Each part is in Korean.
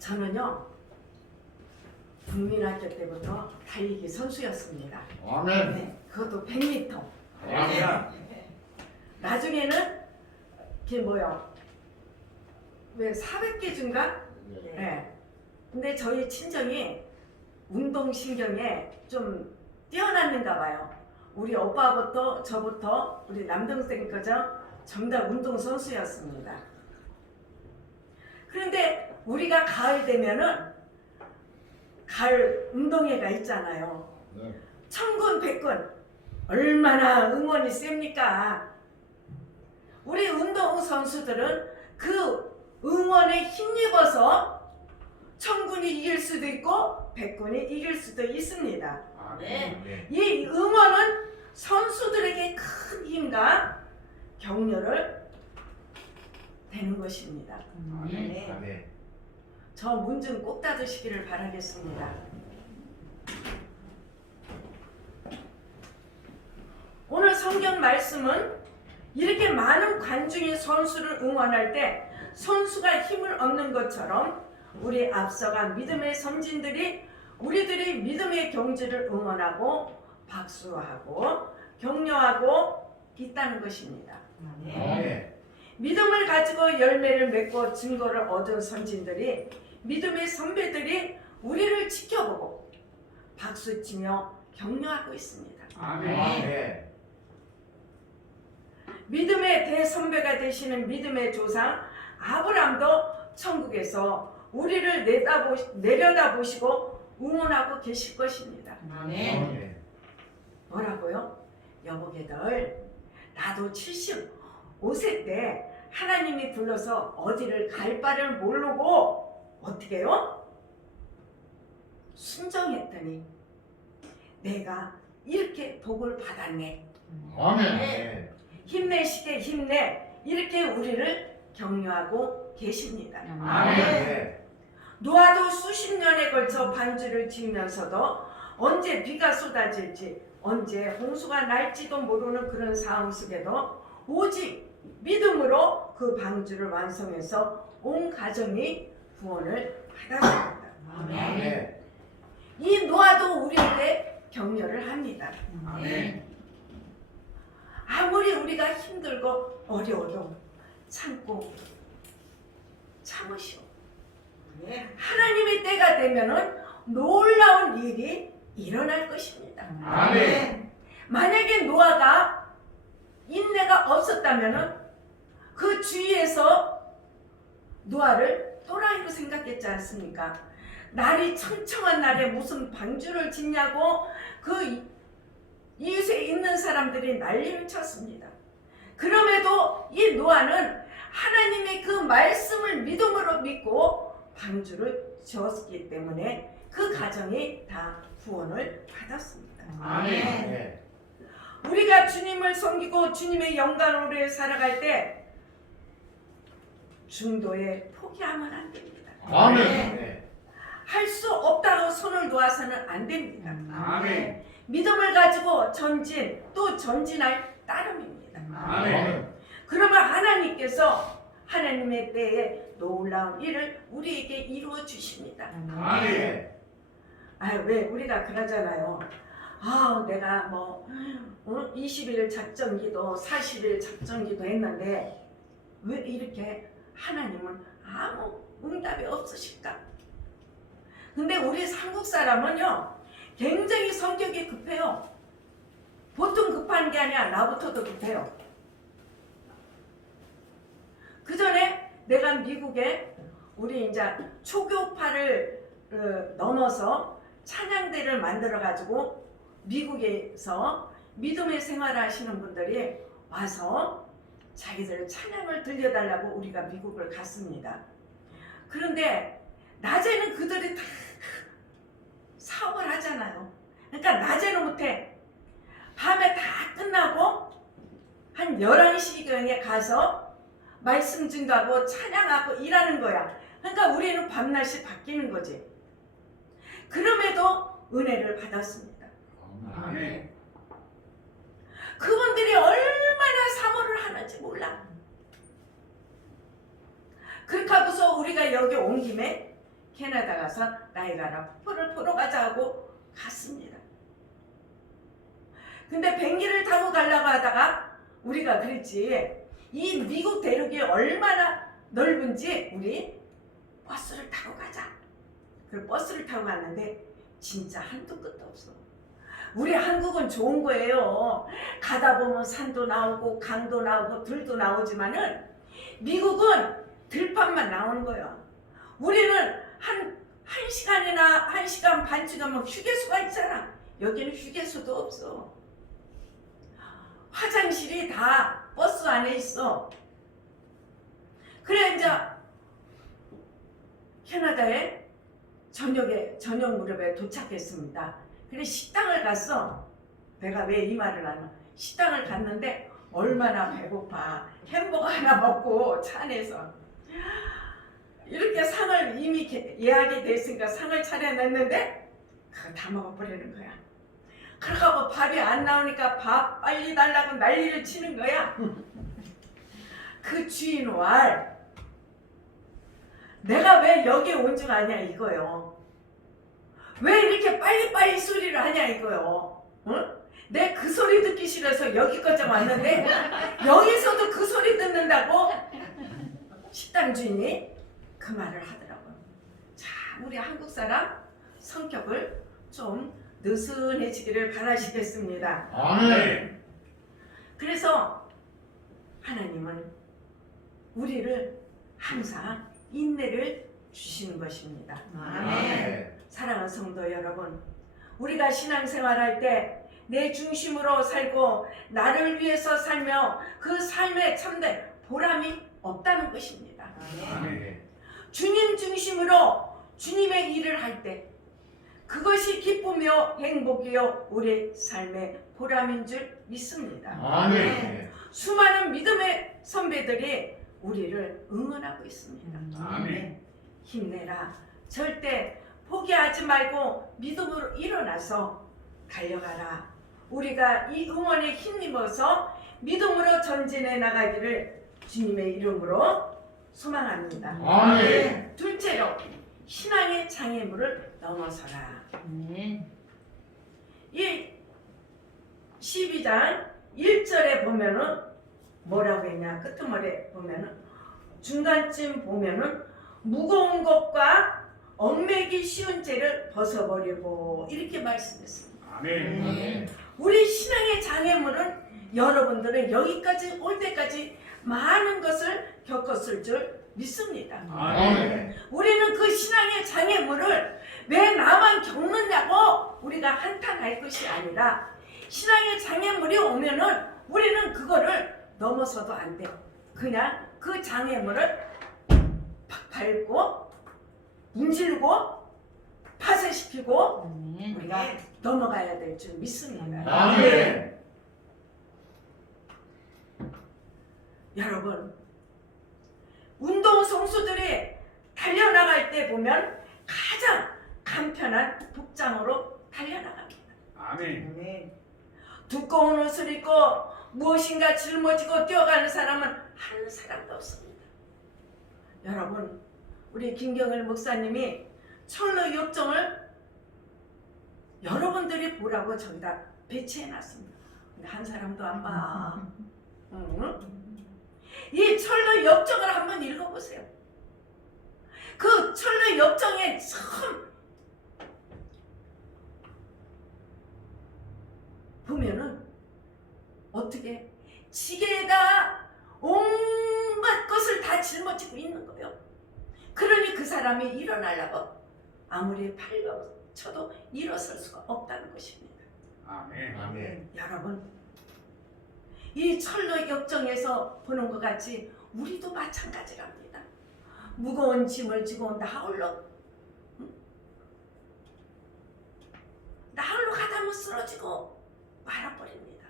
저는요 국민학교 때부터 달리기 선수였습니다. 아멘. 네, 그것도 100m. 아멘. 나중에는 그게 뭐야? 왜 400개 중가? 네. 네. 근데 저희 친정이 운동신경에 좀 뛰어났는가 봐요. 우리 오빠부터 저부터 우리 남동생까지 전부 다 운동선수였습니다. 그런데 우리가 가을 되면은 가을 운동회가 있잖아요. 네. 천군 백군 얼마나 응원이 셉니까? 우리 운동선수들은 그 응원에 힘입어서 천군이 이길 수도 있고 백군이 이길 수도 있습니다. 네. 이 응원은 선수들에게 큰 힘과 격려를 되는 것입니다. 아멘. 아멘. 저 문 좀 꼭 닫으시기를 바라겠습니다. 오늘 성경 말씀은 이렇게 많은 관중이 선수를 응원할 때 선수가 힘을 얻는 것처럼 우리 앞서간 믿음의 선진들이 우리들이 믿음의 경지를 응원하고 박수하고 격려하고 있다는 것입니다. 아멘. 믿음을 가지고 열매를 맺고 증거를 얻은 선진들이 믿음의 선배들이 우리를 지켜보고 박수치며 격려하고 있습니다. 아멘. 믿음의 대선배가 되시는 믿음의 조상 아브람도 천국에서 우리를 내려다보시고 응원하고 계실 것입니다. 아멘. 뭐라고요? 여보게들, 나도 75세 때 하나님이 불러서 어디를 갈 바를 모르고 어떻게 해요? 순종했더니 내가 이렇게 복을 받았네. 아멘. 힘내시게 힘내. 이렇게 우리를 격려하고 계십니다. 아멘. 노아도 수십 년에 걸쳐 반주를 지으면서도 언제 비가 쏟아질지 언제 홍수가 날지도 모르는 그런 상황 속에도 오직 믿음으로 그 방주를 완성해서 온 가정이 구원을 받았습니다. 아멘. 이 노아도 우리에게 격려를 합니다. 아멘. 아무리 우리가 힘들고 어려워도 참고 참으시오. 하나님의 때가 되면은 놀라운 일이 일어날 것입니다. 아멘. 만약에 노아가 인내가 없었다면은 그 주위에서 노아를 또라이로 생각했지 않습니까? 날이 청청한 날에 무슨 방주를 짓냐고 그 이웃에 있는 사람들이 난리를 쳤습니다. 그럼에도 이 노아는 하나님의 그 말씀을 믿음으로 믿고 방주를 지었기 때문에 그 가정이 다 구원을 받았습니다. 아멘. 우리가 주님을 섬기고 주님의 영광으로 살아갈 때 중도에 포기하면 안 됩니다. 아멘. 할 수 없다고 손을 놓아서는 안 됩니다. 아멘. 믿음을 가지고 전진 또 전진할 따름입니다. 아멘. 그러면 하나님께서 하나님의 때에 놀라운 일을 우리에게 이루어 주십니다. 아멘. 왜 우리가 그러잖아요. 내가 뭐 20일 작정기도 40일 작정기도 했는데 왜 이렇게 하나님은 아무 응답이 없으실까? 근데 우리 한국 사람은요 굉장히 성격이 급해요. 보통 급한 게 아니라 나부터도 급해요. 그 전에 내가 미국에 우리 이제 초교파를 넘어서 찬양대를 만들어 가지고 미국에서 믿음의 생활을 하시는 분들이 와서 자기들 찬양을 들려달라고 우리가 미국을 갔습니다. 그런데 낮에는 그들이 다 사업을 하잖아요. 그러니까 낮에는 못해. 밤에 다 끝나고 한 11시경에 가서 말씀 증거하고 찬양하고 일하는 거야. 그러니까 우리는 밤낮이 바뀌는 거지. 그럼에도 은혜를 받았습니다. 아멘. 그분들이 얼마나 사모를 하는지 몰라. 그렇게 하고서 우리가 여기 온 김에 캐나다 가서 나이가라 표를 보러 가자고 갔습니다. 근데 비행기를 타고 가려고 하다가 우리가 그랬지, 이 미국 대륙이 얼마나 넓은지 우리 버스를 타고 가자. 그 버스를 타고 갔는데 진짜 한도 끝도 없어. 우리 한국은 좋은 거예요. 가다 보면 산도 나오고 강도 나오고 들도 나오지만은 미국은 들판만 나오는 거예요. 우리는 한 시간이나 1시간 반쯤이면 휴게소가 있잖아. 여기는 휴게소도 없어. 화장실이 다 버스 안에 있어. 그래 이제 캐나다에 저녁 무렵에 도착했습니다. 그래 식당을 갔어. 내가 왜 이 말을 하나? 식당을 갔는데 얼마나 배고파. 햄버거 하나 먹고 차 안에서 이렇게 상을 이미 예약이 됐으니까 상을 차려놨는데 그거 다 먹어버리는 거야. 그러고 밥이 안 나오니까 밥 빨리 달라고 난리를 치는 거야. 그 주인 왈, 내가 왜 여기 온 줄 아냐 이거요. 왜 이렇게 빨리빨리 소리를 하냐 이거요. 응? 내 그 소리 듣기 싫어서 여기까지 왔는데 여기서도 그 소리 듣는다고 식당 주인이 그 말을 하더라고요. 자, 우리 한국 사람 성격을 좀 느슨해지기를 바라시겠습니다. 아멘. 그래서 하나님은 우리를 항상 인내를 주시는 것입니다. 아멘. 사랑하는 성도 여러분, 우리가 신앙생활할 때 내 중심으로 살고 나를 위해서 살며 그 삶에 참된 보람이 없다는 것입니다. 아멘. 주님 중심으로 주님의 일을 할 때 그것이 기쁨이요 행복이요 우리 삶의 보람인 줄 믿습니다. 아멘. 수많은 믿음의 선배들이 우리를 응원하고 있습니다. 아멘. 힘내라. 절대 포기하지 말고 믿음으로 일어나서 달려가라. 우리가 이 응원에 힘입어서 믿음으로 전진해 나가기를 주님의 이름으로 소망합니다. 아멘. 둘째로 신앙의 장애물을 넘어서라. 이 12장 1절에 보면은 뭐라고 했냐? 끄트머리에 보면은 중간쯤 보면은 무거운 것과 얽매기 쉬운 죄를 벗어버리고 이렇게 말씀했습니다. 아멘. 우리 신앙의 장애물은 여러분들은 여기까지 올 때까지 많은 것을 겪었을 줄 믿습니다. 아멘. 우리는 그 신앙의 장애물을 왜 나만 겪느냐고 우리가 한탄할 것이 아니라 신앙의 장애물이 오면은 우리는 그거를 넘어서도 안 돼. 그냥 그 장애물을 팍 밟고 문질고 파쇄시키고 우리가 넘어가야 될 줄 믿습니다. 아멘. 여러분, 운동 선수들이 달려나갈 때 보면 가장 간편한 복장으로 달려나갑니다. 아멘. 두꺼운 옷을 입고 무엇인가 짊어지고 뛰어가는 사람은 한 사람도 없습니다. 여러분, 우리 김경일 목사님이 철로 역정을 여러분들이 보라고 저기다 배치해놨습니다. 근데 한 사람도 안 봐. 응? 이 철로 역정을 한번 읽어보세요. 그 철로 역정에 참 보면은 어떻게 지게에다 온갖 것을 다 짊어지고 있는 거예요. 그러니 그 사람이 일어나려고 아무리 팔려 쳐도 일어설 수가 없다는 것입니다. 아멘. 아멘. 여러분, 이 철로 역정에서 보는 것 같이 우리도 마찬가지랍니다. 무거운 짐을 지고 나홀로 가다면 쓰러지고 말아버립니다.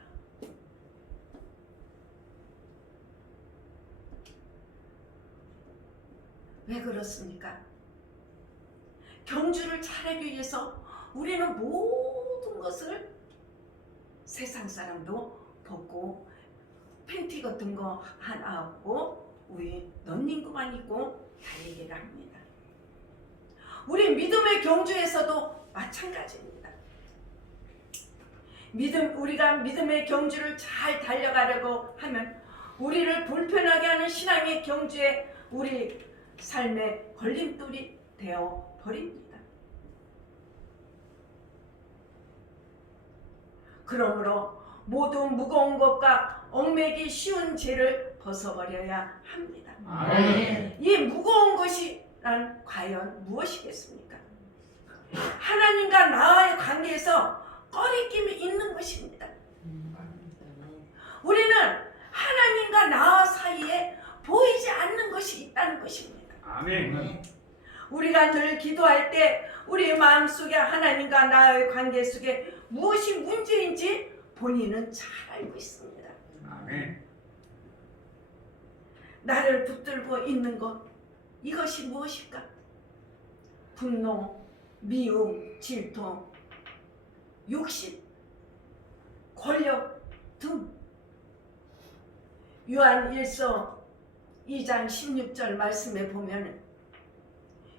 왜 그렇습니까? 경주를 잘하기 위해서 우리는 모든 것을 세상 사람도 벗고 팬티 같은 거 하나 하고 위에 런닝구만 입고 달리기를 합니다. 우리 믿음의 경주에서도 마찬가지입니다. 우리가 믿음의 경주를 잘 달려가려고 하면 우리를 불편하게 하는 신앙의 경주에 우리 삶의 걸림돌이 되어 버립니다. 그러므로 모든 무거운 것과 얽매기 쉬운 죄를 벗어버려야 합니다. 아멘. 이 무거운 것이란 과연 무엇이겠습니까? 하나님과 나와의 관계에서 꺼리낌이 있는 것입니다. 우리는 하나님과 나와 사이에 보이지 않는 것이 있다는 것입니다. 아멘. 우리가 늘 기도할 때 우리 마음속에 하나님과 나의 관계 속에 무엇이 문제인지 본인은 잘 알고 있습니다. 아멘. 나를 붙들고 있는 것, 이것이 무엇일까? 분노, 미움, 질투, 욕심, 권력 등. 요한 1서 2장 16절 말씀에 보면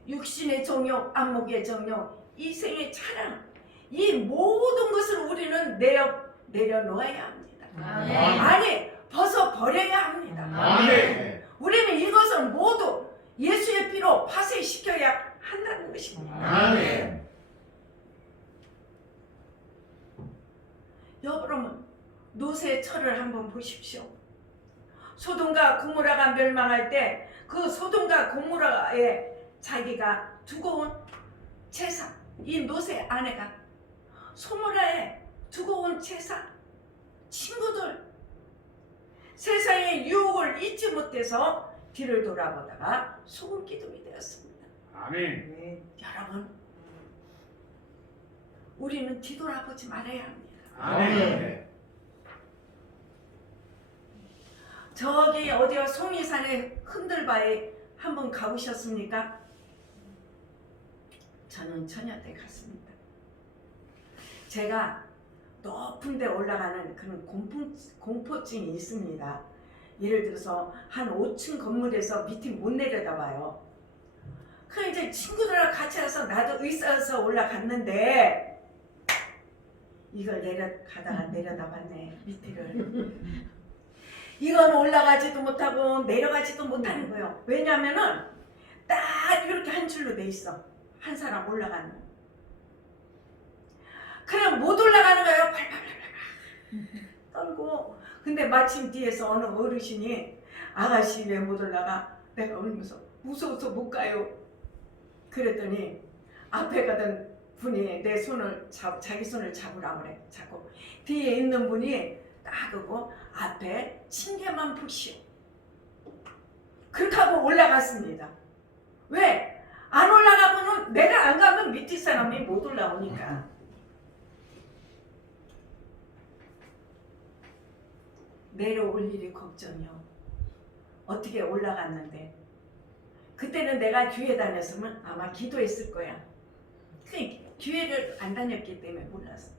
육신의 정욕, 안목의 정욕, 이생의 차량, 이 모든 것을 우리는 내려놓아야 합니다. 아멘. 아니, 벗어버려야 합니다. 아멘. 우리는 이것을 모두 예수의 피로 파쇄시켜야 한다는 것입니다. 아멘. 여러분, 노새의 철을 한번 보십시오. 소돔과 고모라가 멸망할 때 그 소돔과 고모라의 자기가 두고 온 제사, 이 노새 아내가 소모라의 두고 온 제사, 친구들, 세상의 유혹을 잊지 못해서 뒤를 돌아보다가 소금 기둥이 되었습니다. 아멘. 여러분, 우리는 뒤돌아보지 말아야 합니다. 아멘. 저기 어디요 송이산의 흔들바에 한번 가보셨습니까? 저는 처녀 때 갔습니다. 제가 높은 데 올라가는 그런 공포증이 있습니다. 예를 들어서 한 5층 건물에서 밑에 못 내려다봐요. 그럼 이제 친구들하고 같이 와서 나도 의사여서 올라갔는데 이걸 내려가다가 내려다봤네, 밑을. 이건 올라가지도 못하고 내려가지도 못하는 거예요. 왜냐면은 딱 이렇게 한 줄로 돼 있어. 한 사람 올라가는 거. 그냥 못 올라가는 거예요. 발발발발 떨고. 근데 마침 뒤에서 어느 어르신이 아가씨 왜 못 올라가? 내가 울면서 무서워서 못 가요. 그랬더니 앞에 가던 분이 내 손을 자기 손을 잡으라고 그래. 자꾸 뒤에 있는 분이 딱 하고 앞에 징계만 보시오. 그렇게 하고 올라갔습니다. 왜? 안 올라가면 내가 안 가면 밑에 사람이 못 올라오니까. 내려올 일이 걱정이요. 어떻게 올라갔는데 그때는 내가 교회 다녔으면 아마 기도했을 거야. 교회를 안 다녔기 때문에 몰랐어.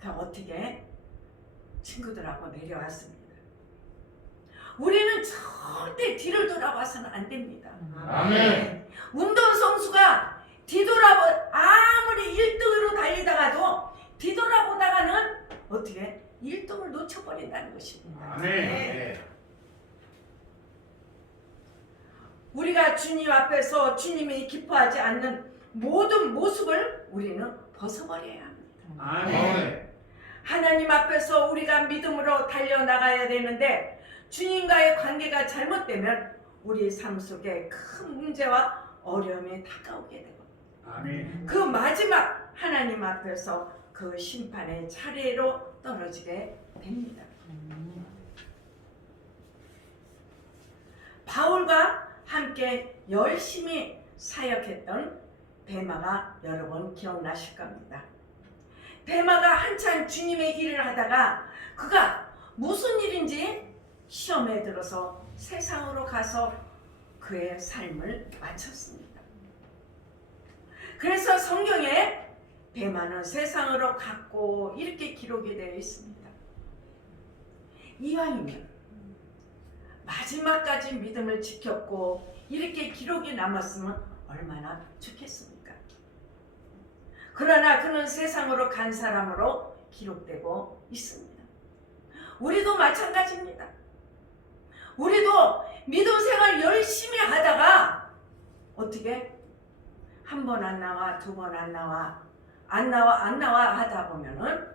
그럼 어떻게 친구들하고 내려왔습니다. 우리는 절대 뒤를 돌아봐서는 안 됩니다. 아멘. 운동선수가 아무리 1등으로 달리다가도 뒤돌아보다가는 어떻게 1등을 놓쳐버린다는 것입니다. 아멘. 우리가 주님 앞에서 주님이 기뻐하지 않는 모든 모습을 우리는 벗어버려야 합니다. 아멘. 하나님 앞에서 우리가 믿음으로 달려나가야 되는데 주님과의 관계가 잘못되면 우리 삶 속에 큰 문제와 어려움이 다가오게 되고 아멘. 그 마지막 하나님 앞에서 그 심판의 차례로 떨어지게 됩니다. 바울과 함께 열심히 사역했던 데마가 여러분 기억나실 겁니다. 데마가 한참 주님의 일을 하다가 그가 무슨 일인지 시험에 들어서 세상으로 가서 그의 삶을 마쳤습니다. 그래서 성경에 데마는 세상으로 갔고 이렇게 기록이 되어 있습니다. 이왕이면 마지막까지 믿음을 지켰고 이렇게 기록이 남았으면 얼마나 좋겠습니까? 그러나 그는 세상으로 간 사람으로 기록되고 있습니다. 우리도 마찬가지입니다. 우리도 믿음 생활 열심히 하다가 어떻게 한 번 안 나와, 두 번 안 나와, 안 나와 하다 보면은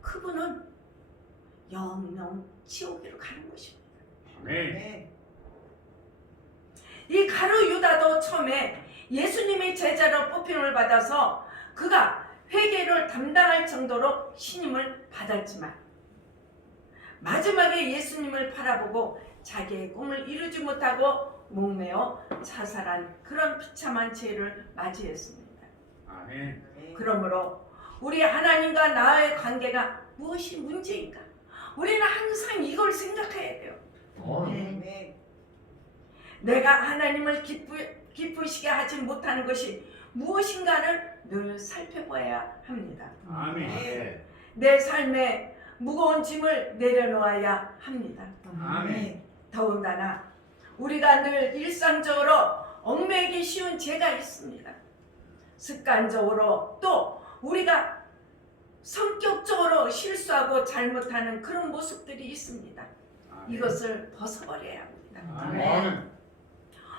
그분은 영영 지옥으로 가는 것입니다. 아멘. 이 가룟 유다도 처음에 예수님의 제자로 뽑힘을 받아서 그가 회개를 담당할 정도로 신임을 받았지만 마지막에 예수님을 바라보고 자기의 꿈을 이루지 못하고 목매어 자살한 그런 비참한 죄를 맞이했습니다. 아멘. 그러므로 우리 하나님과 나의 관계가 무엇이 문제인가? 우리는 항상 이걸 생각해야 돼요. 내가 하나님을 기쁘시게 하지 못하는 것이 무엇인가를 늘 살펴봐야 합니다. 아멘. 내 삶에 무거운 짐을 내려놓아야 합니다. 아멘. 더군다나 우리가 늘 일상적으로 얽매이기 쉬운 죄가 있습니다. 습관적으로 또 우리가 성격적으로 실수하고 잘못하는 그런 모습들이 있습니다. 이것을 벗어버려야 합니다. 아멘.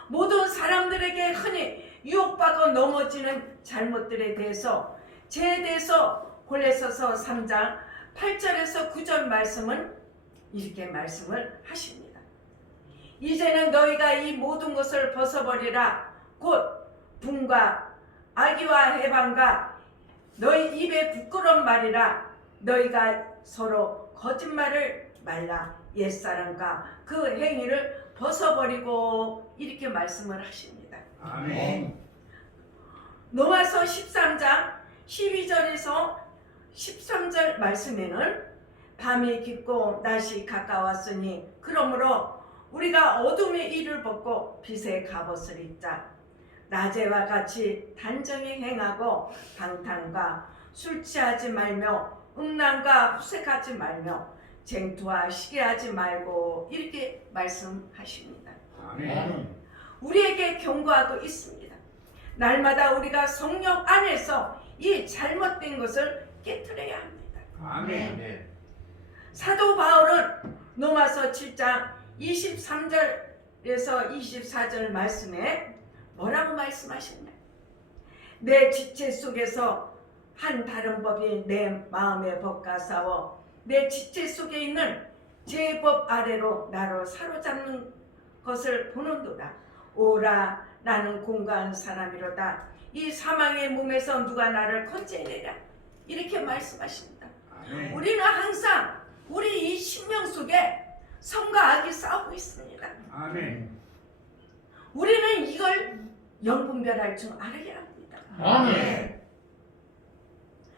모든 사람들에게 흔히 유혹받고 넘어지는 잘못들에 대해서 죄에 대해서 골레서서 3장 8절에서 9절 말씀은 이렇게 말씀을 하십니다. 이제는 너희가 이 모든 것을 벗어버리라. 곧 분과 악의와 해방과 너희 입에 부끄러운 말이라. 너희가 서로 거짓말을 말라. 옛사람과 그 행위를 벗어버리고 이렇게 말씀을 하십니다. 아멘. 로마서 13장 12절에서 13절 말씀에는 밤이 깊고 낮이 가까웠으니 그러므로 우리가 어둠의 일을 벗고 빛의 갑옷을 입자. 낮에와 같이 단정히 행하고 방탕과 술 취하지 말며 음란과 후색하지 말며 쟁투와 시기하지 말고 이렇게 말씀하십니다. 아멘. 우리에게 경고하고 있습니다. 날마다 우리가 성령 안에서 이 잘못된 것을 깨트려야 합니다. 아멘. 사도 바울은 로마서 7장 23절에서 24절 말씀에 뭐라고 말씀하셨냐? 내 지체 속에서 한 다른 법이 내 마음의 법과 싸워 내 지체 속에 있는 제법 아래로 나로 사로잡는 것을 보는도다. 오라, 나는 공고한 사람이로다. 이 사망의 몸에서 누가 나를 건져내랴. 이렇게 말씀하십니다. 아멘. 우리는 항상 우리 이 심령 속에 선과 악이 싸우고 있습니다. 아멘. 우리는 이걸 영분별할 줄 알아야 합니다. 아멘.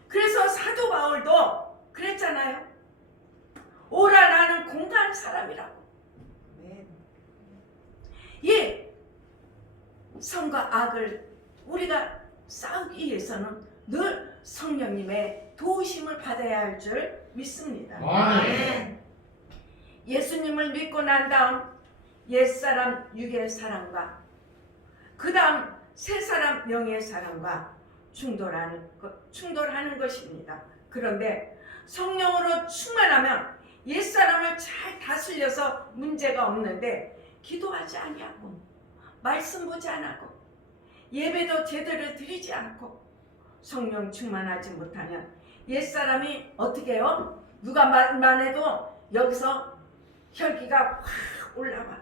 그래서 사도 바울도 그랬잖아요. 오라, 나는 공고한 사람이라고. 이 선과 악을 우리가 싸우기 위해서는 늘 성령님의 도우심을 받아야 할 줄 믿습니다. 아멘. 예수님을 믿고 난 다음 옛사람 육의 사랑과 그 다음 새사람 영의 사랑과 충돌하는 것입니다. 그런데 성령으로 충만하면 옛사람을 잘 다스려서 문제가 없는데 기도하지 아니하고 말씀 보지 않고 예배도 제대로 드리지 않고 성령 충만하지 못하면 옛사람이 어떻게 해요? 누가 말만 해도 여기서 혈기가 확 올라와.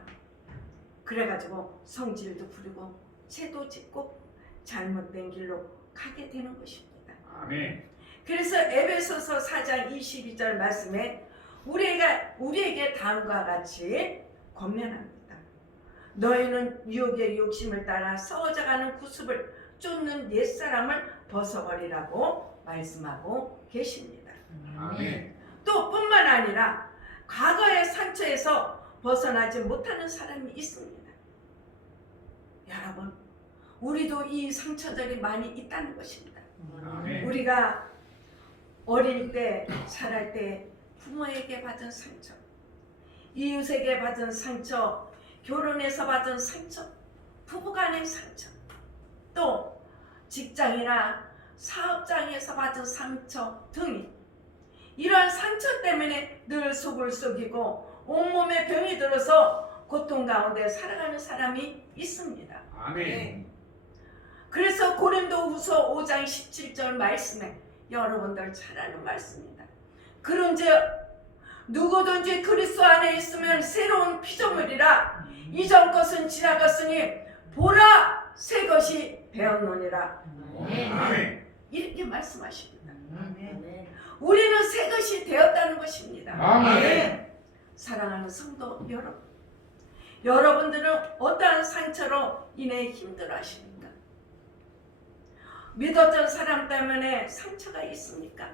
그래가지고 성질도 부리고 죄도 짓고 잘못된 길로 가게 되는 것입니다. 아멘. 그래서 에베소서 4장 22절 말씀에 우리에게 다음과 같이 권면합니다. 너희는 유혹의 욕심을 따라 썩어져가는 구습을 쫓는 옛사람을 벗어버리라고 말씀하고 계십니다. 아멘. 또 뿐만 아니라 과거의 상처에서 벗어나지 못하는 사람이 있습니다. 여러분, 우리도 이 상처들이 많이 있다는 것입니다. 아멘. 우리가 어릴 때, 자랄 때 부모에게 받은 상처, 이웃에게 받은 상처, 결혼해서 받은 상처, 부부간의 상처, 또 직장이나 사업장에서 받은 상처 등이 이러한 상처 때문에 늘 속을 썩이고 온몸에 병이 들어서 고통 가운데 살아가는 사람이 있습니다. 아멘. 그래서 고린도후서 5장 17절 말씀에 여러분들 잘 아는 말씀입니다. 그런즉 누구든지 그리스도 안에 있으면 새로운 피조물이라 이전 것은 지나갔으니 보라 새 것이 되었노니라. 아멘. 이렇게 말씀하십니다. 아멘. 우리는 새 것이 되었다는 것입니다. 아멘. 사랑하는 성도 여러분, 여러분들은 어떠한 상처로 인해 힘들어하십니까? 믿었던 사람 때문에 상처가 있습니까?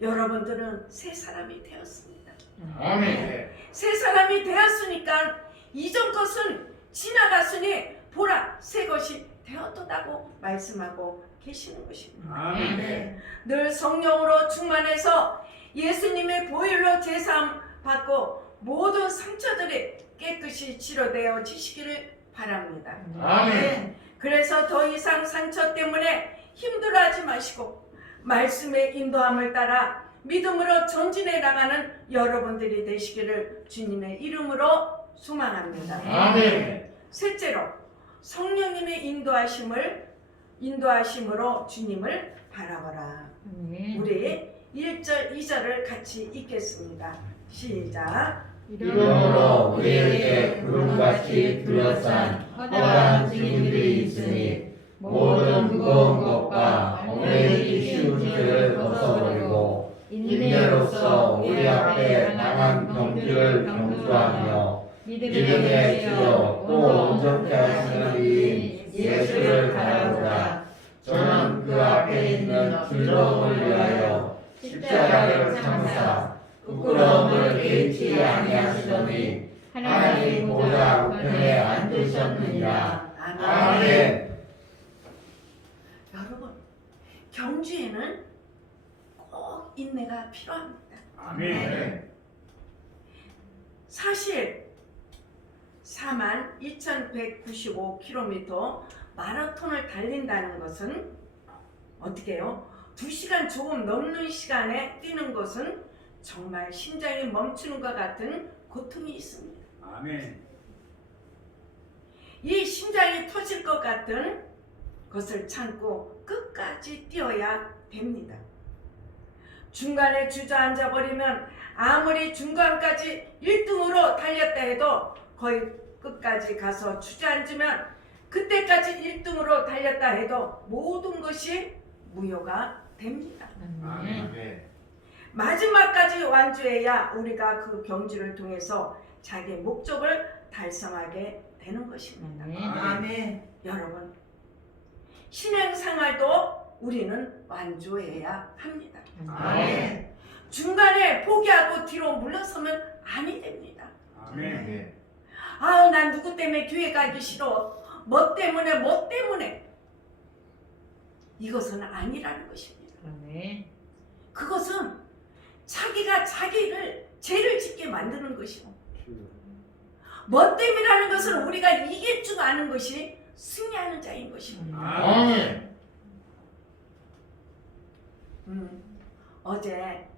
여러분들은 새 사람이 되었습니다. 아멘. 새 사람이 되었으니까 이전 것은 지나갔으니 보라 새 것이 되었다고 말씀하고 계시는 것입니다. 아멘. 늘 성령으로 충만해서 예수님의 보혈로 제사함 받고 모든 상처들이 깨끗이 치료되어 지시기를 바랍니다. 아멘. 그래서 더 이상 상처 때문에 힘들어하지 마시고 말씀의 인도함을 따라 믿음으로 전진해 나가는 여러분들이 되시기를 주님의 이름으로 소망합니다. 아멘. 셋째로 성령님의 인도하심으로 주님을 바라보라. 우리 1절 2절을 같이 읽겠습니다. 시작. 이러므로 우리에게 구름같이 둘러싼 허다한 증인들이 있으니 모든 무거운 것과 엉매이기 쉬운 죄를 벗어버리고 인내로서 우리 앞에 당한 경주를 경주하며 믿음의 주요 또 온전케 하시는 이인 예수를 바라보라. 저는 그 앞에 있는 즐거움을 위하여 십자가를 참사 부끄러움을 개의치 아니하시더니 하나님 보좌 우편에 앉으셨느니라. 아멘. 여러분, 경주에는 꼭 인내가 필요합니다. 아멘. 사실 42,195km 마라톤을 달린다는 것은 어떻게 해요? 2시간 조금 넘는 시간에 뛰는 것은 정말 심장이 멈추는 것 같은 고통이 있습니다. 아멘. 이 심장이 터질 것 같은 것을 참고 끝까지 뛰어야 됩니다. 중간에 주저앉아 버리면 아무리 중간까지 1등으로 달렸다 해도 거의 끝까지 가서 주저앉으면 그때까지 1등으로 달렸다 해도 모든 것이 무효가 됩니다. 아멘. 마지막까지 완주해야 우리가 그 경주를 통해서 자기 목적을 달성하게 되는 것입니다. 아멘. 여러분, 신앙생활도 우리는 완주해야 합니다. 아멘. 중간에 포기하고 뒤로 물러서면 아니 됩니다. 아멘. 아우, 난 누구 때문에 교회 가기 싫어. 뭐 때문에. 이것은 아니라는 것입니다. 그것은 자기가 자기를 죄를 짓게 만드는 것이고, 뭐 때문이라는 것은 우리가 이길 줄 아는 것이 승리하는 자인 것입니다. 아멘. 어제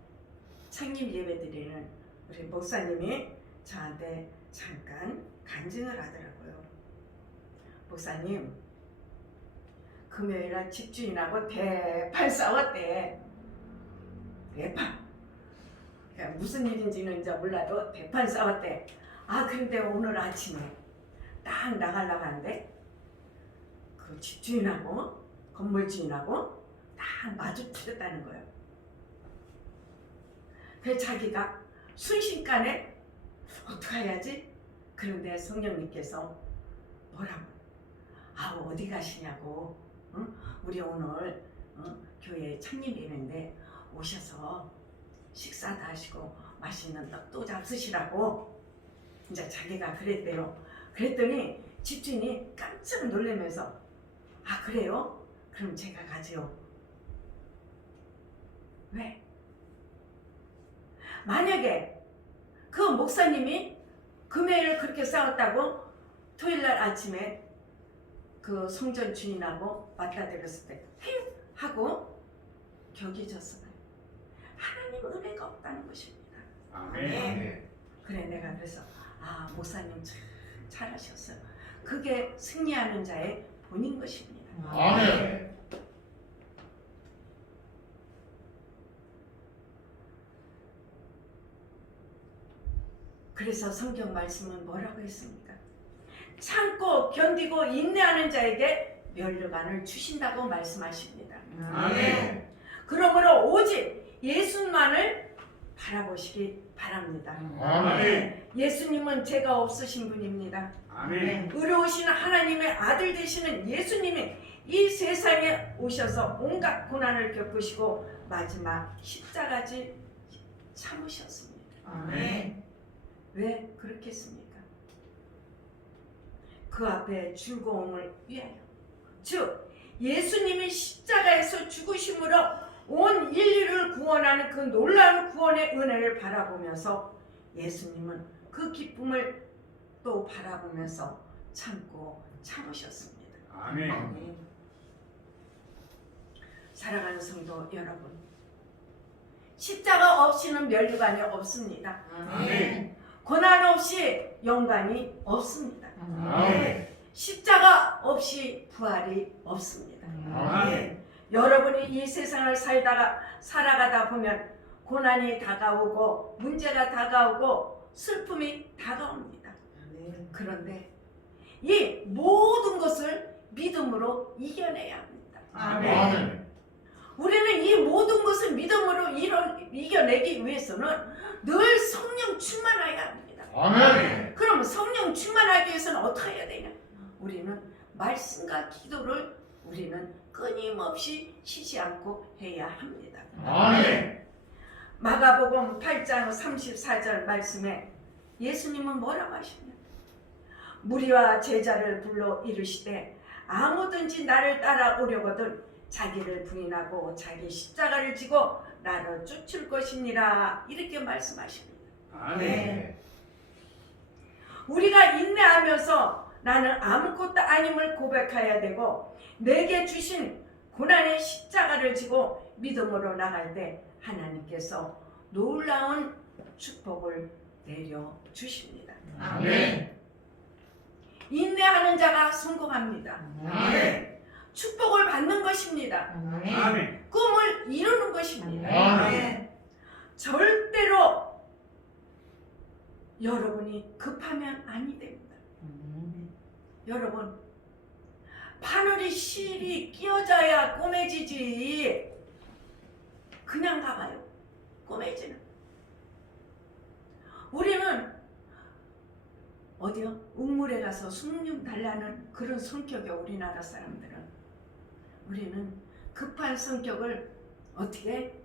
창립 예배 드리는 우리 목사님이 저한테 잠깐 간증을 하더라고요. 목사님, 금요일날 집주인하고 대판 싸웠대. 대판. 그러니까 무슨 일인지는 이제 몰라도 대판 싸웠대. 아, 그런데 오늘 아침에 딱 나가려고 하는데 그 집주인하고 건물주인하고 딱 마주쳤다는 거예요. 그래서 자기가 순식간에 어떡해야지? 그런데 성령님께서 뭐라고? 아, 어디 가시냐고. 응? 우리 오늘 교회 창립일인데 오셔서 식사도 하시고 맛있는 떡도 잡수시라고 이제 자기가 그랬대요. 그랬더니 집주인이 깜짝 놀라면서 아, 그래요? 그럼 제가 가지요. 왜? 만약에 그 목사님이 금요일 그렇게 싸웠다고 토요일날 아침에 그 성전 주인하고 맞다들었을 때 휙 하고 격이 졌어요. 하나님 은혜가 없다는 것입니다. 아멘. 그래 내가 그래서 아 목사님 참 잘하셨어요. 그게 승리하는 자의 본인 것입니다. 아멘. 그래서 성경 말씀은 뭐라고 했습니까? 참고 견디고 인내하는 자에게 면류관을 주신다고 말씀하십니다. 아멘. 그러므로 오직 예수만을 바라보시기 바랍니다. 아멘. 예수님은 죄가 없으신 분입니다. 아멘. 의로우신 하나님의 아들 되시는 예수님이 이 세상에 오셔서 온갖 고난을 겪으시고 마지막 십자가지 참으셨습니다. 아멘. 왜 그렇겠습니까? 그 앞에 즐거움을 위하여, 즉 예수님이 십자가에서 죽으심으로 온 인류를 구원하는 그 놀라운 구원의 은혜를 바라보면서 예수님은 그 기쁨을 또 바라보면서 참고 참으셨습니다. 아멘. 사랑하는 성도 여러분, 십자가 없이는 면류관이 없습니다. 아멘. 고난 없이 영광이 없습니다. 아멘. 십자가 없이 부활이 없습니다. 아멘. 여러분이 이 세상을 살아가다 보면 고난이 다가오고 문제가 다가오고 슬픔이 다가옵니다. 그런데 이 모든 것을 믿음으로 이겨내야 합니다. 아멘. 우리는 이 모든 것을 믿음으로 이겨내기 위해서는 늘 성령 충만해야 합니다. 아멘. 그럼 성령 충만하기 위해서는 어떻게 해야 되냐? 우리는 말씀과 기도를 우리는 끊임없이 쉬지 않고 해야 합니다. 아멘. 마가복음 8장 34절 말씀에 예수님은 뭐라고 하시냐? 무리와 제자를 불러 이르시되 아무든지 나를 따라오려거든 자기를 부인하고 자기 십자가를 지고 나를 쫓을 것이니라, 이렇게 말씀하십니다. 아멘. 우리가 인내하면서 나는 아무것도 아님을 고백해야 되고 내게 주신 고난의 십자가를 지고 믿음으로 나갈 때 하나님께서 놀라운 축복을 내려주십니다. 아멘. 인내하는 자가 성공합니다. 아멘. 축복을 받는 것입니다. 아멘. 꿈을 이루는 것입니다. 아멘. 절대로 여러분이 급하면 아니 됩니다. 여러분, 바늘이 실이 끼어져야 꼬매지지 그냥 가봐요. 꼬매지는. 우리는 어디요? 우물에 가서 숭늉 달라는 그런 성격이야. 우리나라 사람들은. 우리는 급한 성격을 어떻게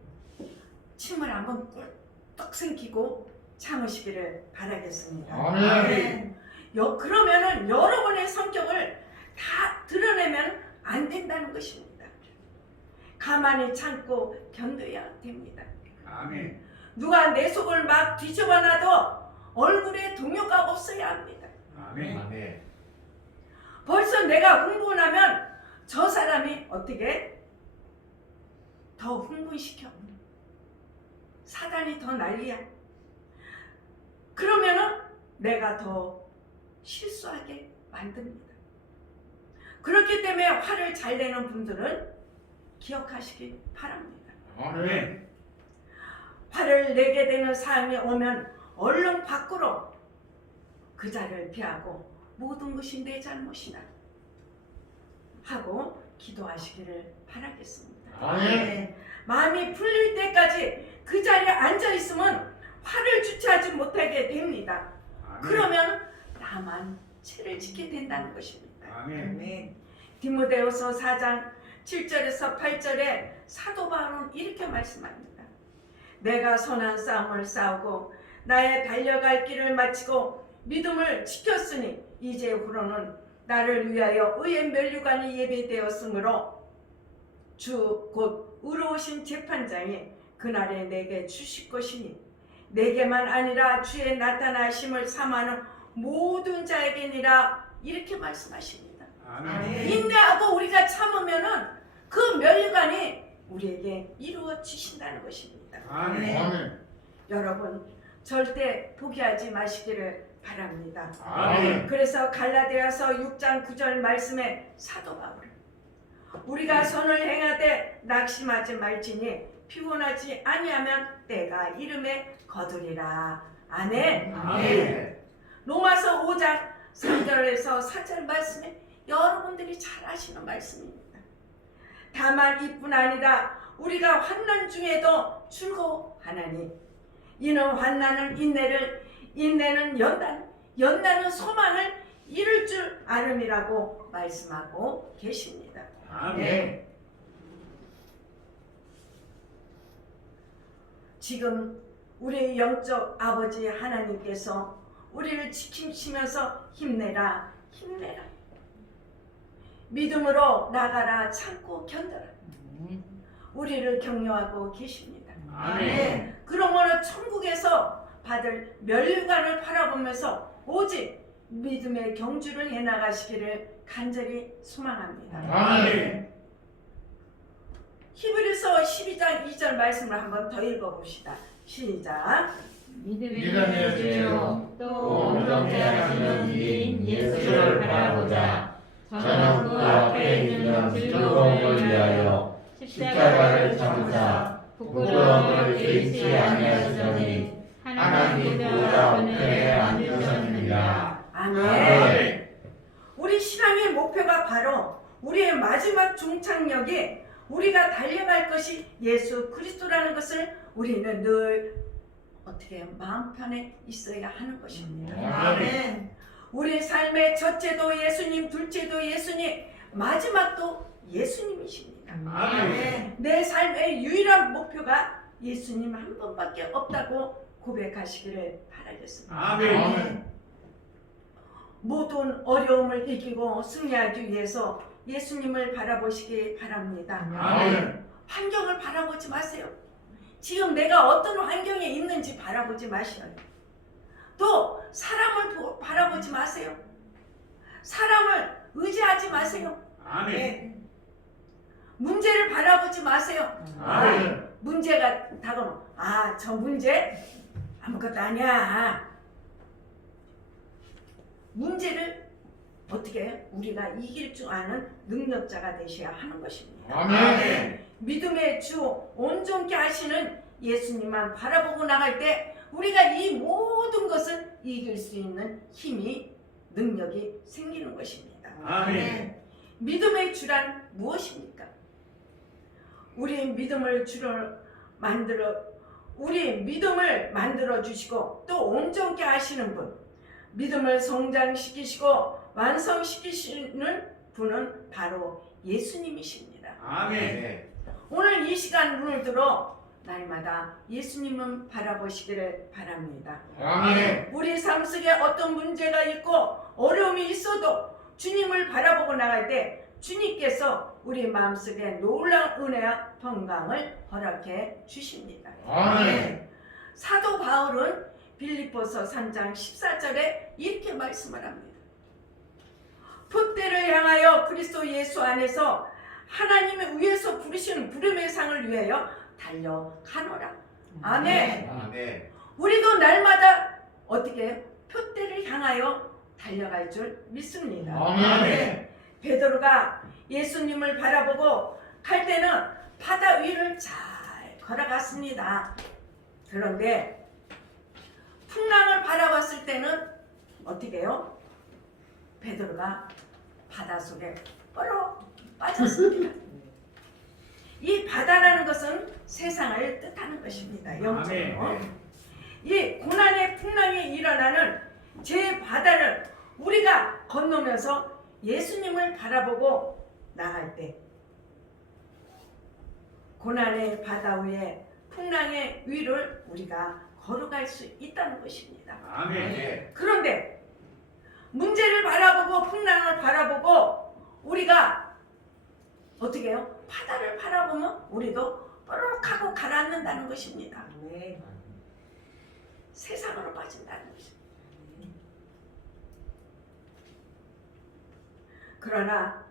침을 한번 꿀떡 삼키고 참으시기를 바라겠습니다. 아멘. 그러면은 여러분의 성격을 다 드러내면 안 된다는 것입니다. 가만히 참고 견뎌야 됩니다. 아멘. 누가 내 속을 막 뒤집어놔도 얼굴에 동요가 없어야 합니다. 아멘. 아멘. 벌써 내가 흥분하면 저 사람이 어떻게 더 흥분시켜. 사단이 더 난리야. 그러면은 내가 더 실수하게 만듭니다. 그렇기 때문에 화를 잘 내는 분들은 기억하시기 바랍니다. 아멘. 화를 내게 되는 사항이 오면 얼른 밖으로 그 자리를 피하고 모든 것이 내 잘못이다 하고 기도하시기를 바라겠습니다. 아멘. 마음이 풀릴 때까지 그 자리에 앉아 있으면 화를 주체하지 못하게 됩니다. 그러면 나만 죄를 짓게 된다는 것입니다. 아멘. 디모데후서 4장 7절에서 8절에 사도 바울은 이렇게 말씀합니다. 내가 선한 싸움을 싸우고 나의 달려갈 길을 마치고 믿음을 지켰으니 이제후로는 나를 위하여 의의 면류관이 예비되었으므로 주 곧 의로우신 재판장이 그날에 내게 주실 것이니 내게만 아니라 주의 나타나심을 삼하는 모든 자에게니라, 이렇게 말씀하십니다. 아멘. 인내하고 우리가 참으면은 그 멸관이 우리에게 이루어지신다는 것입니다. 아멘. 여러분 절대 포기하지 마시기를 바랍니다. 아멘. 그래서 갈라디아서 6장 9절 말씀에 사도 바울은 우리가 선을 행하되 낙심하지 말지니 피곤하지 아니하면 때가 이름에 거두리라. 아멘. 아멘. 로마서 5장 3절에서 4절 말씀에 여러분들이 잘 아시는 말씀입니다. 다만 이뿐 아니라 우리가 환난 중에도 즐거워하나니 이는 환난은 인내를, 인내는 연단, 연단은 소망을 이룰 줄 아름이라고 말씀하고 계십니다. 아멘. 지금 우리 영적 아버지 하나님께서 우리를 지키시면서 힘내라, 힘내라. 믿음으로 나가라, 참고 견뎌라. 우리를 격려하고 계십니다. 아멘. 그러므로 천국에서 받을 멸관을 바라보면서 오직 믿음의 경주를 해나가시기를 간절히 소망합니다. 아멘. 히브리서 12장 2절 말씀을 한번 더 읽어봅시다. 시작. 믿음의 주요 또 온전케 하시는 이인 예수를 바라보자. 저는 그 앞에 있는 즐거움을 위하여 십자가를 참으사 부끄러움을 개의치 아니하시더니 하나님 보좌 우편에 앉으셨느니라. 아멘. 우리 신앙의 목표가 바로 우리의 마지막 종착역이 우리가 달려갈 것이 예수 그리스도라는 것을 우리는 늘 어떻게 해요? 마음 편에 있어야 하는 것입니다. 아멘. 우리 삶의 첫째도 예수님, 둘째도 예수님, 마지막도 예수님이십니다. 아멘. 내 삶의 유일한 목표가 예수님 한 분밖에 없다고 고백하시기를 바라겠습니다. 아멘. 모든 어려움을 이기고 승리하기 위해서 예수님을 바라보시기 바랍니다. 아멘. 환경을 바라보지 마세요. 지금 내가 어떤 환경에 있는지 바라보지 마셔요. 또 사람을 바라보지 마세요. 사람을 의지하지 마세요. 아멘. 문제를 바라보지 마세요. 아멘. 문제가 다가오면 저 문제 아무것도 아니야. 문제를 어떻게 해요? 우리가 이길 줄 아는 능력자가 되셔야 하는 것입니다. 아멘. 믿음의 주 온전케 하시는 예수님만 바라보고 나갈 때 우리가 이 모든 것을 이길 수 있는 힘이 능력이 생기는 것입니다. 아멘. 믿음의 주란 무엇입니까? 우리 믿음을 만들어 주시고 또 온전케 하시는 분, 믿음을 성장시키시고 완성시키시는 분은 바로 예수님이십니다. 아멘. 오늘 이 시간 눈을 들어 날마다 예수님은 바라보시기를 바랍니다. 아멘. 우리 삶 속에 어떤 문제가 있고 어려움이 있어도 주님을 바라보고 나갈 때 주님께서 우리 마음속에 놀라운 은혜와 평강을 허락해 주십니다. 아멘. 사도 바울은 빌립보서 3장 14절에 이렇게 말씀을 합니다. 풋대를 향하여 그리스도 예수 안에서 하나님의 위에서 부르시는 부름의 상을 위하여 달려가노라. 아멘. 아멘. 우리도 날마다 어떻게 해요? 풋대를 향하여 달려갈 줄 믿습니다. 아멘. 베드로가 예수님을 바라보고 갈 때는 바다 위를 잘 걸어갔습니다. 그런데 풍랑을 바라봤을 때는 어떻게 해요? 베드로가 바다 속에 뻘어 빠졌습니다. 이 바다라는 것은 세상을 뜻하는 것입니다. 영적으로. 아멘. 이 고난의 풍랑이 일어나는 제 바다를 우리가 건너면서 예수님을 바라보고 나갈 때 고난의 바다 위에 풍랑의 위를 우리가 걸어갈 수 있다는 것입니다. 아멘. 그런데 문제를 바라보고 풍랑을 바라보고 우리가 어떻게 해요? 바다를 바라보면 우리도 뻐럭하고 가라앉는다는 것입니다. 세상으로 빠진다는 것입니다. 그러나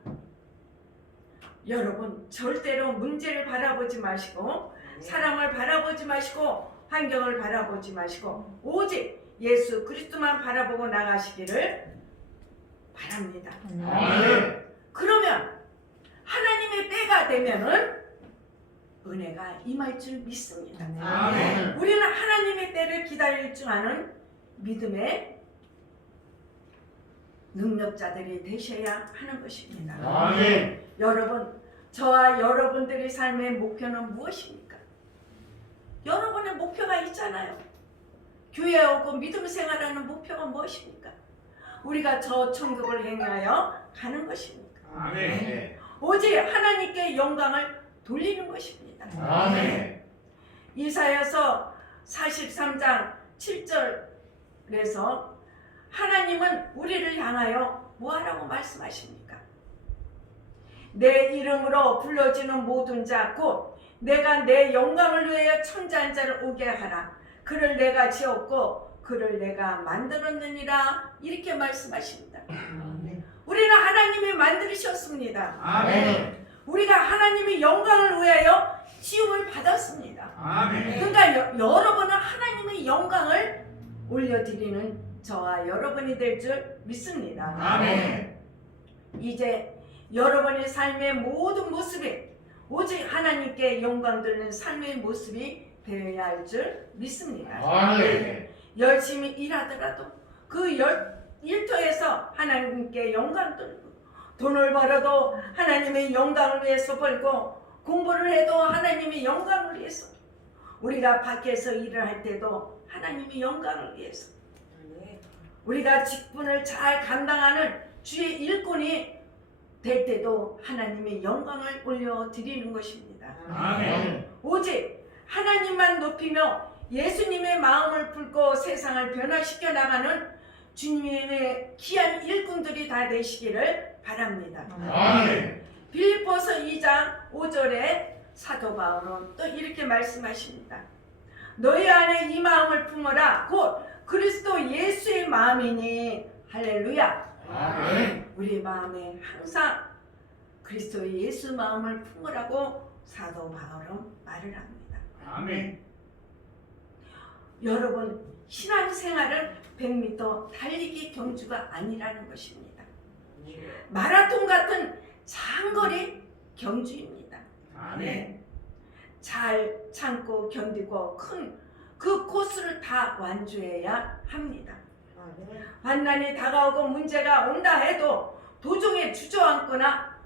여러분 절대로 문제를 바라보지 마시고 사람을 바라보지 마시고 환경을 바라보지 마시고 오직 예수 그리스도만 바라보고 나가시기를 바랍니다. 아멘. 그러면 하나님의 때가 되면은 은혜가 임할 줄 믿습니다. 아멘. 우리는 하나님의 때를 기다릴 줄 아는 믿음의 능력자들이 되셔야 하는 것입니다. 아멘. 여러분, 저와 여러분들의 삶의 목표는 무엇입니까? 여러분의 목표가 있잖아요. 교회에 오고 믿음 생활하는 목표가 무엇입니까? 우리가 저 천국을 행하여 가는 것입니까? 아멘. 오직 하나님께 영광을 돌리는 것입니다. 아멘. 이사야서 43장 7절에서 하나님은 우리를 향하여 뭐하라고 말씀하십니까? 내 이름으로 불러지는 모든 자 곧 내가 내 영광을 위하여 천지한 자를 오게 하라. 그를 내가 지었고 그를 내가 만들었느니라. 이렇게 말씀하십니다. 우리는 하나님이 만드셨습니다. 아멘. 우리가 하나님의 영광을 위하여 지음을 받았습니다. 아멘. 그러니까 여러분은 하나님의 영광을 올려드리는 저와 여러분이 될 줄 믿습니다. 아멘. 이제 여러분의 삶의 모든 모습이 오직 하나님께 영광 드리는 삶의 모습이 되어야 할 줄 믿습니다. 아멘. 열심히 일하더라도 그 일터에서 하나님께 영광 돌리고 돈을 벌어도 하나님의 영광을 위해서 벌고 공부를 해도 하나님의 영광을 위해서 우리가 밖에서 일을 할 때도 하나님의 영광을 위해서 우리가 직분을 잘 감당하는 주의 일꾼이 될 때도 하나님의 영광을 올려드리는 것입니다. 아멘. 오직 하나님만 높이며 예수님의 마음을 품고 세상을 변화시켜 나가는 주님의 귀한 일꾼들이 다 되시기를 바랍니다. 아멘. 빌립보서 2장 5절에 사도 바울은 또 이렇게 말씀하십니다. 너희 안에 이 마음을 품어라. 곧 그리스도 예수의 마음이니. 할렐루야. 아멘. 우리 마음에 항상 그리스도 예수 마음을 품으라고 사도 바울은 말을 합니다. 아멘. 여러분, 신앙생활은 100m 달리기 경주가 아니라는 것입니다. 마라톤 같은 장거리 경주입니다. 아멘. 잘 참고 견디고 큰 그 코스를 다 완주해야 합니다. 환난이 다가오고 문제가 온다 해도 도중에 주저앉거나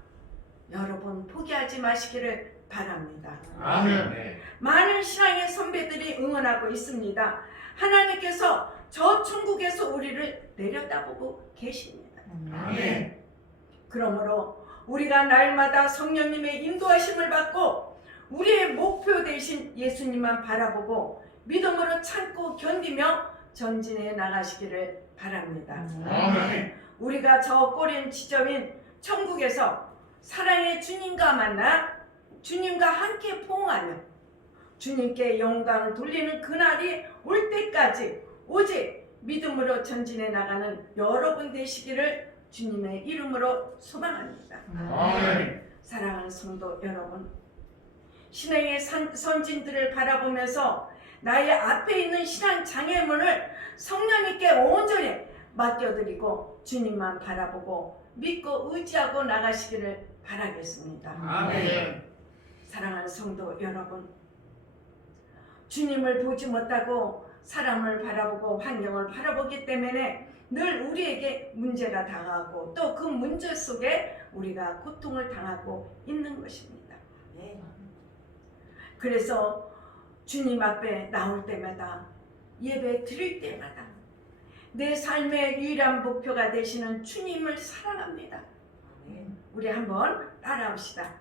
여러분 포기하지 마시기를 바랍니다. 아멘. 많은 신앙의 선배들이 응원하고 있습니다. 하나님께서 저 천국에서 우리를 내려다보고 계십니다. 아멘. 그러므로 우리가 날마다 성령님의 인도하심을 받고 우리의 목표 되신 예수님만 바라보고 믿음으로 참고 견디며 전진해 나가시기를 바랍니다. 아멘. 우리가 저 꼬린 지점인 천국에서 사랑의 주님과 만나 주님과 함께 포옹하며 주님께 영광을 돌리는 그날이 올 때까지 오직 믿음으로 전진해 나가는 여러분 되시기를 주님의 이름으로 소망합니다. 아멘. 사랑하는 성도 여러분, 신앙의 선진들을 바라보면서 나의 앞에 있는 신앙 장애물을 성령님께 온전히 맡겨드리고 주님만 바라보고 믿고 의지하고 나가시기를 바라겠습니다. 아멘. 사랑하는 성도 여러분, 주님을 보지 못하고 사람을 바라보고 환경을 바라보기 때문에 늘 우리에게 문제가 당하고 또 그 문제 속에 우리가 고통을 당하고 있는 것입니다. 그래서 주님 앞에 나올 때마다 예배 드릴 때마다 내 삶의 유일한 목표가 되시는 주님을 사랑합니다. 우리 한번 따라합시다.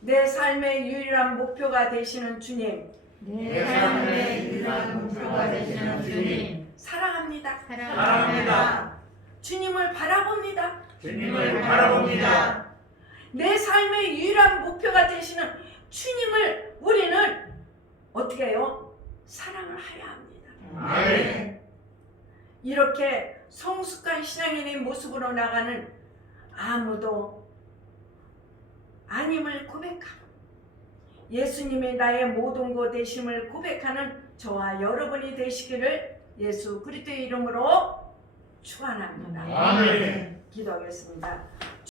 내 삶의 유일한 목표가 되시는 주님, 내 삶의 유일한 목표가 되시는 주님 사랑합니다. 사랑합니다. 주님을 바라봅니다. 주님을 바라봅니다. 내 삶의 유일한 목표가 되시는 주님을 우리는 어떻게 해요? 사랑을 해야 합니다. 아멘. 이렇게 성숙한 신앙인의 모습으로 나가는 아무도 아님을 고백하고 예수님이 나의 모든 것 되심을 고백하는 저와 여러분이 되시기를 예수 그리스도의 이름으로 축원합니다. 아멘. 기도하겠습니다.